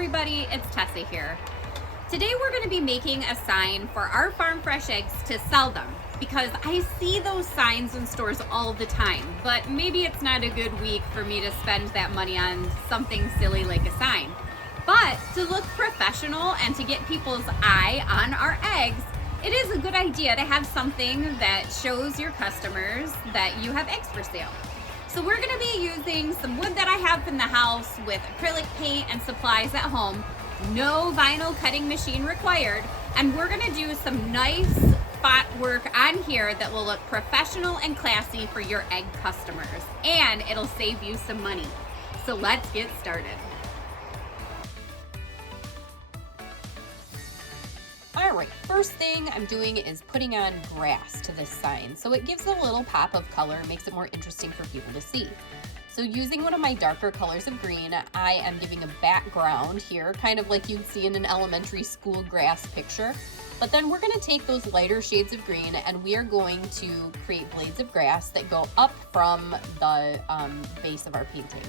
everybody, it's Tessa here. Today we're going to be making a sign for our farm fresh eggs to sell them because I see those signs in stores all the time, but maybe it's not a good week for me to spend that money on something silly like a sign. But to look professional and to get people's eye on our eggs, it is a good idea to have something that shows your customers that you have eggs for sale. So we're going to be using some wood that I have in the house with acrylic paint and supplies at home. No vinyl cutting machine required. And we're going to do some nice spot work on here that will look professional and classy for your egg customers. And it'll save you some money. So let's get started. All right, first thing I'm doing is putting on grass to this sign. So it gives a little pop of color, makes it more interesting for people to see. So using one of my darker colors of green, I am giving a background here, kind of like you'd see in an elementary school grass picture. But then we're gonna take those lighter shades of green and we are going to create blades of grass that go up from the base of our painting.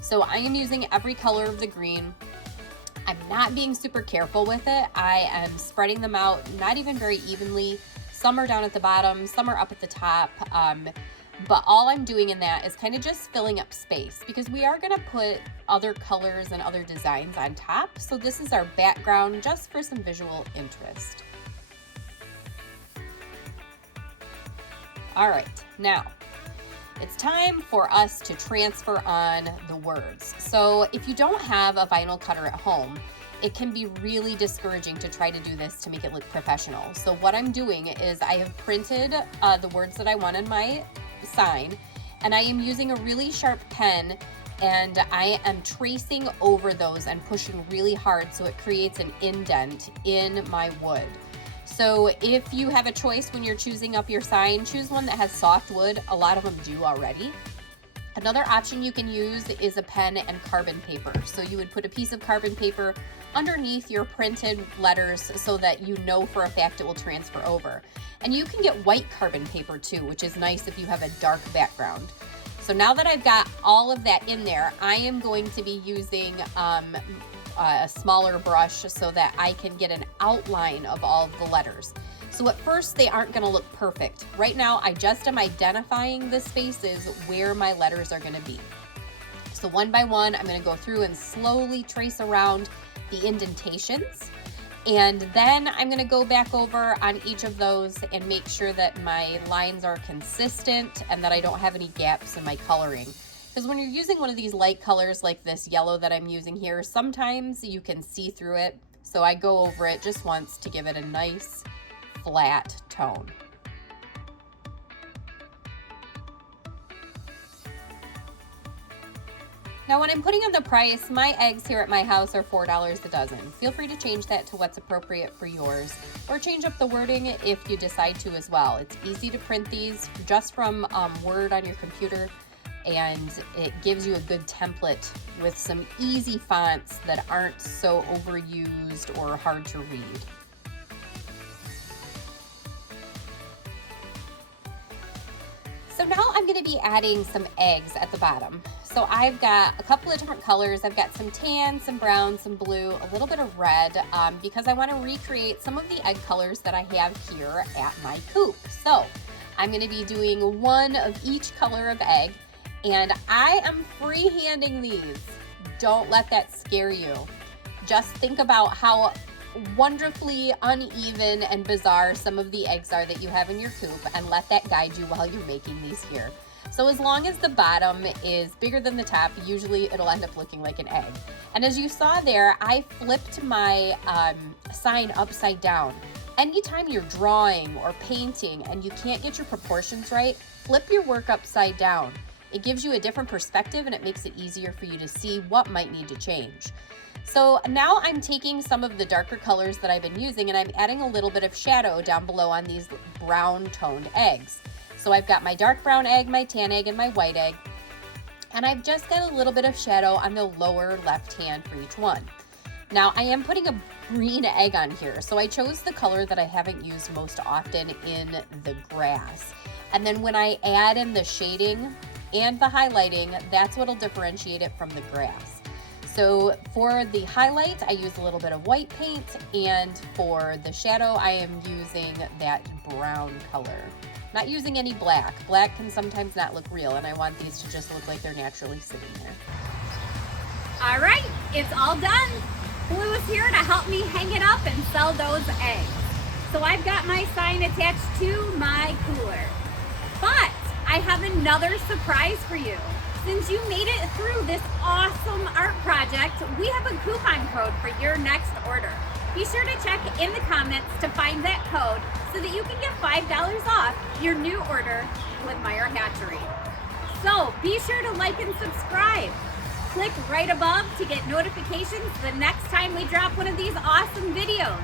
So I am using every color of the green. I'm not being super careful with it. I am spreading them out, not even very evenly. Some are down at the bottom, some are up at the top. But all I'm doing in that is kind of just filling up space because we are gonna put other colors and other designs on top. So this is our background just for some visual interest. All right, now, it's time for us to transfer on the words. So if you don't have a vinyl cutter at home, it can be really discouraging to try to do this to make it look professional. So what I'm doing is I have printed the words that I want in my sign, and I am using a really sharp pen and I am tracing over those and pushing really hard so it creates an indent in my wood. So if you have a choice when you're choosing up your sign, choose one that has soft wood. A lot of them do already. Another option you can use is a pen and carbon paper. So you would put a piece of carbon paper underneath your printed letters so that you know for a fact it will transfer over. And you can get white carbon paper too, which is nice if you have a dark background. So now that I've got all of that in there, I am going to be using a smaller brush so that I can get an outline of all of the letters. So at first they aren't going to look perfect. Right now I just am identifying the spaces where my letters are going to be. So one by one I'm going to go through and slowly trace around the indentations, and then I'm going to go back over on each of those and make sure that my lines are consistent and that I don't have any gaps in my coloring. Because when you're using one of these light colors like this yellow that I'm using here, sometimes you can see through it. So I go over it just once to give it a nice flat tone. Now when I'm putting on the price, my eggs here at my house are $4 a dozen. Feel free to change that to what's appropriate for yours, or change up the wording if you decide to as well. It's easy to print these just from Word on your computer, and it gives you a good template with some easy fonts that aren't so overused or hard to read. So now I'm going to be adding some eggs at the bottom. So I've got a couple of different colors. I've got some tan, some brown, some blue, a little bit of red, because I want to recreate some of the egg colors that I have here at my coop. So I'm going to be doing one of each color of egg, and I am freehanding these. Don't let that scare you. Just think about how wonderfully uneven and bizarre some of the eggs are that you have in your coop, and let that guide you while you're making these here. So as long as the bottom is bigger than the top, usually it'll end up looking like an egg. And as you saw there, I flipped my sign upside down. Anytime you're drawing or painting and you can't get your proportions right, flip your work upside down. It gives you a different perspective and it makes it easier for you to see what might need to change. So now I'm taking some of the darker colors that I've been using and I'm adding a little bit of shadow down below on these brown toned eggs. So I've got my dark brown egg, my tan egg, and my white egg. And I've just got a little bit of shadow on the lower left hand for each one. Now I am putting a green egg on here. So I chose the color that I haven't used most often in the grass. And then when I add in the shading and the highlighting, that's what'll differentiate it from the grass. So for the highlight, I use a little bit of white paint, and for the shadow, I am using that brown color. Not using any black. Black can sometimes not look real, and I want these to just look like they're naturally sitting there. All right, it's all done. Blue is here to help me hang it up and sell those eggs. So I've got my sign attached to my cooler. But I have another surprise for you. Since you made it through this awesome art project, we have a coupon code for your next order. Be sure to check in the comments to find that code so that you can get $5 off your new order with Meyer Hatchery. So be sure to like and subscribe. Click right above to get notifications the next time we drop one of these awesome videos.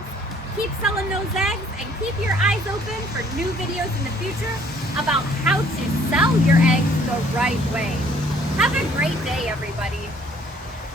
Keep selling those eggs and keep your eyes open for new videos in the future about how to sell your eggs the right way. Have a great day, everybody.